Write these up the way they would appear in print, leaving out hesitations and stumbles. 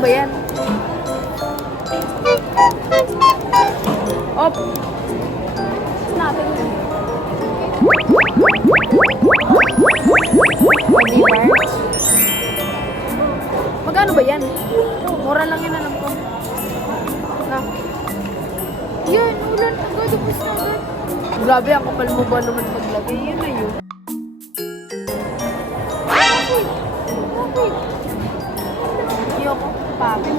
ba yan? Op! Natin. Magkano ba yan? Mura lang yan, alam ko. Na. Yan, ulan agad. Upos na agad. Grabe, ang kapal mo ba naman maglagay? Yan na yun. Bakit? Bakit? Ayoko. Bakit?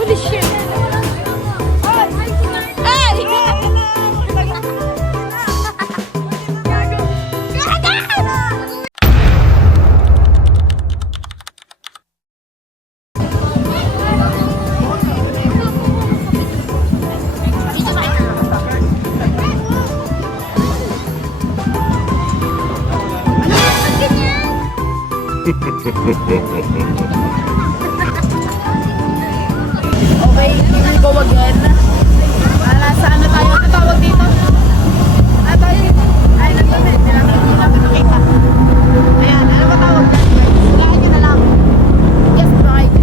Holy shit! Okay, hindi ko wag yan. Nasa ano tayo? Ano tawag dito? Ah, tayo. Ay, nandun eh. Hindi namin nakita. Ayan, ano ba tawag dyan? Hulaan nyo na lang. Yes, right.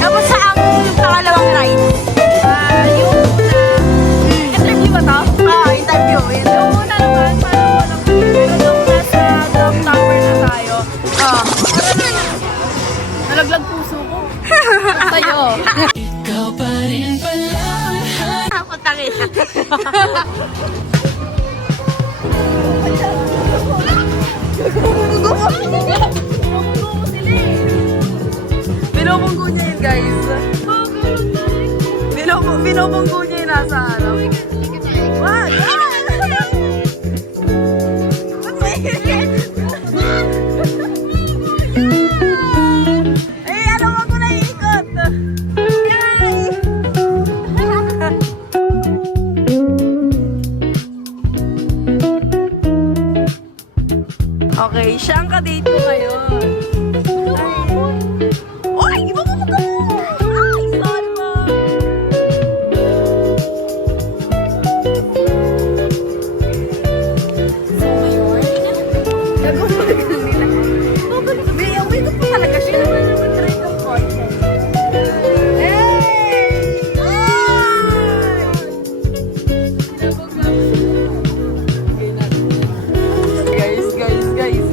Tapos sa ang pangalawang ride? Yung una, interview ba to? Interview. Yung una naman, parang walang nung nasa Drum Tower na tayo. Nalaglag puso ko. Sa'yo. Ikaw pa rin pala. Putangin. Binubunggo niya yun, guys. Binubunggo niya yun nasa harap. Wag! Eh, alam mo ko na iikot. Okay, siya ang kadate ko ngayon. Ay, iba mo ko! Ay, sorry mo! So, ngayon, nag-umagal nila. May away ko po talaga siya. Naman na mag-try ng content. Hey! Guys.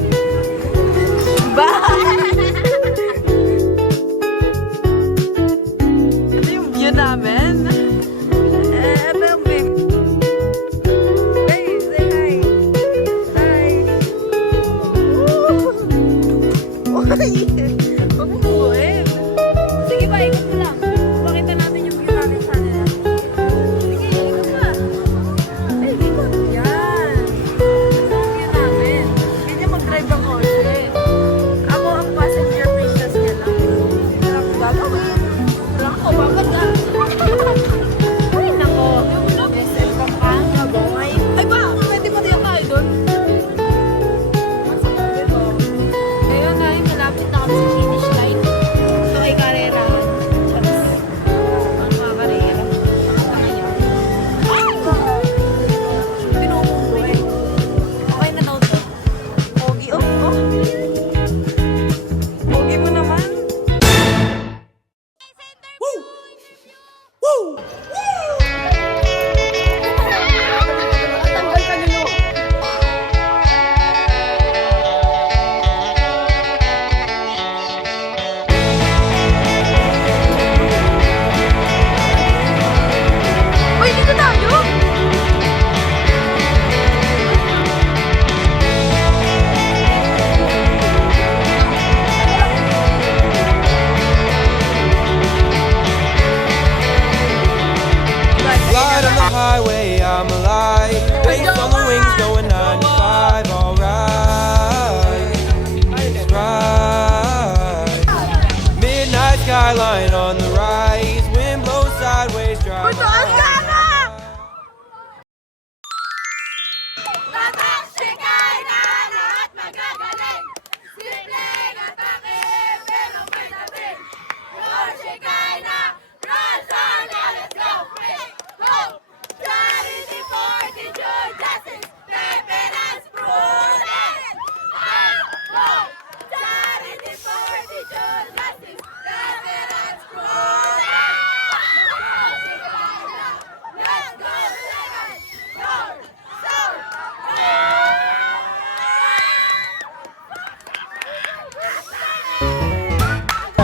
skyline on the rise. Wind blows sideways, drive. Taas ka na!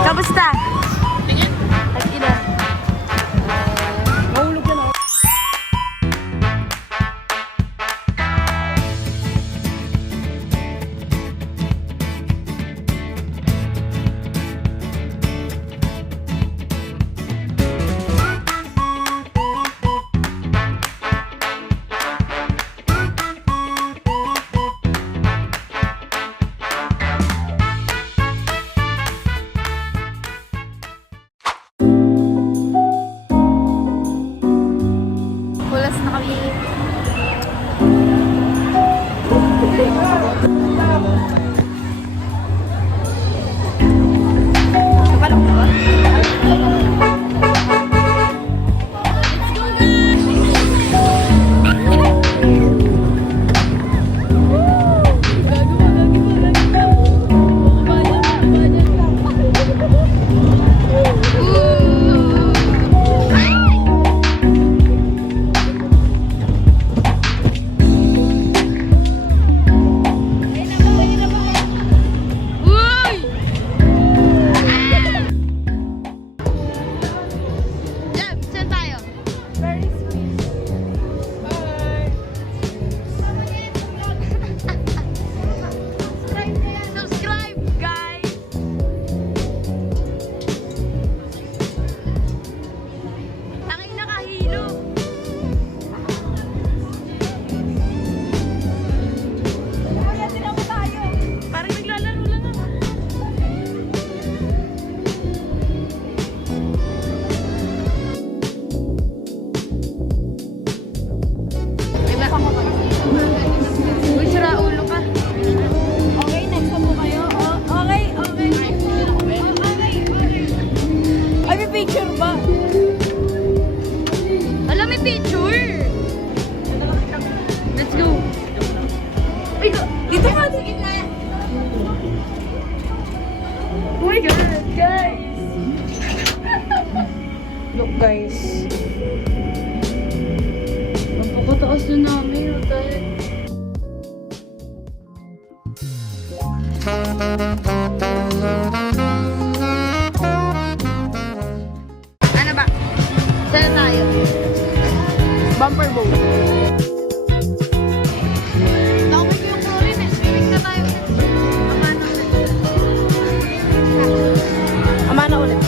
Kamusta? Tag-ina. Mahulog ka na. Pulas na kami. Kapalok na ba? Jam, saan tayo? Subscribe, guys! Tangin nakahilo. Parang naglalaro lang ako. Diba? Uy, sira ulo ka. Okay, next po kayo. Okay. Ay, may picture ba? Alam, may picture. Let's go. Ay, dito ka. Oh my God, guys. Look, guys. Napakataas na namin. What the heck? Ano ba? Saan tayo? Bumper boat. Nakapit yung chlorine eh. Swimming na tayo. Amana ulit. Amana ulit.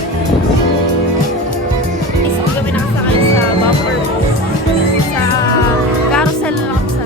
Isa kami nakasakay sa bumper boat. Sa carousel lang sa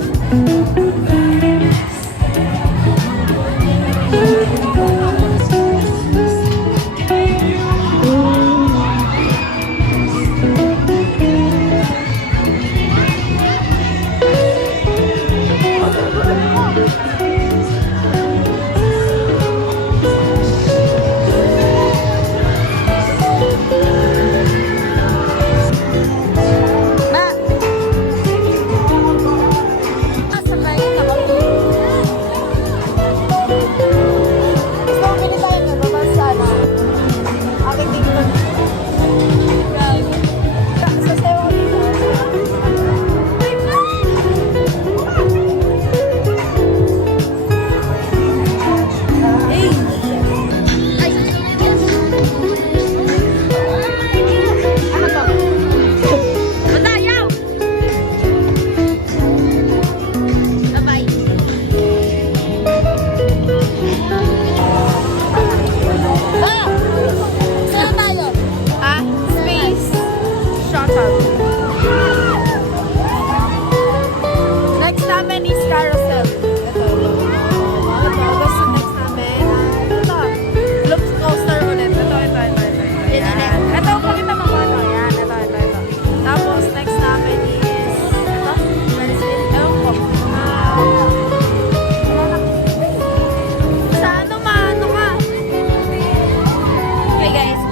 Bye guys.